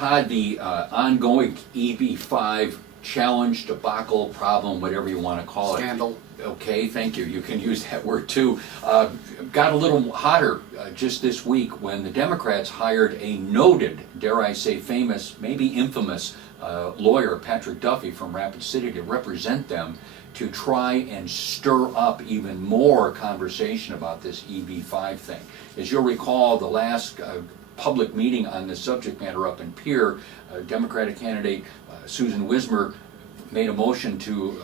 Todd, the ongoing EB5 challenge, debacle, problem, whatever you want to call it. Scandal. Okay, thank you. You can use that word too. Got a little hotter just this week when the Democrats hired a noted, dare I say famous, maybe infamous lawyer, Patrick Duffy from Rapid City, to represent them, to try and stir up even more conversation about this EB5 thing. As you'll recall, the last public meeting on this subject matter up in Pierre, Democratic candidate Susan Wismer made a motion to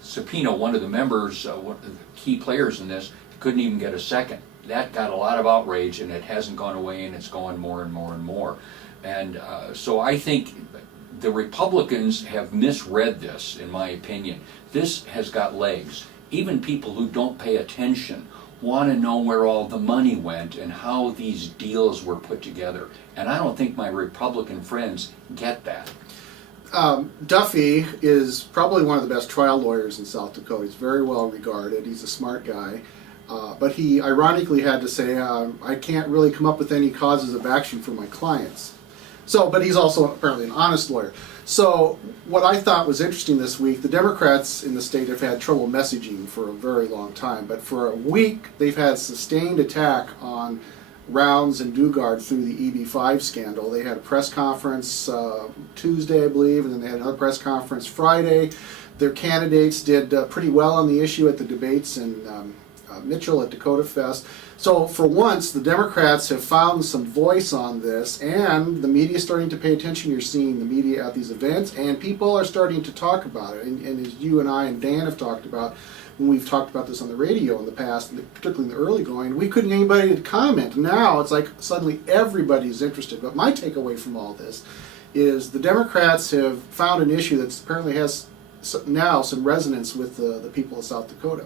subpoena one of the members, one of the key players in this, couldn't even get a second. That got a lot of outrage, and it hasn't gone away, and it's going more and more and more. And so I think the Republicans have misread this, in my opinion. This has got legs. Even people who don't pay attention want to know where all the money went and how these deals were put together. And I don't think my Republican friends get that. Duffy is probably one of the best trial lawyers in South Dakota. He's very well regarded. He's a smart guy. But he ironically had to say, I can't really come up with any causes of action for my clients. So, but he's also apparently an honest lawyer. So what I thought was interesting this week, the Democrats in the state have had trouble messaging for a very long time. But for a week, they've had sustained attack on Rounds and Dugard through the EB5 scandal. They had a press conference Tuesday, I believe, and then they had another press conference Friday. Their candidates did pretty well on the issue at the debates in Mitchell at Dakota Fest. So for once, the Democrats have found some voice on this, and the media is starting to pay attention. You're seeing the media at these events, and people are starting to talk about it. And as you and I and Dan have talked about, when we've talked about this on the radio in the past, particularly in the early going, we couldn't get anybody to comment. Now it's like suddenly everybody's interested. But my takeaway from all this is the Democrats have found an issue that apparently has now some resonance with the people of South Dakota.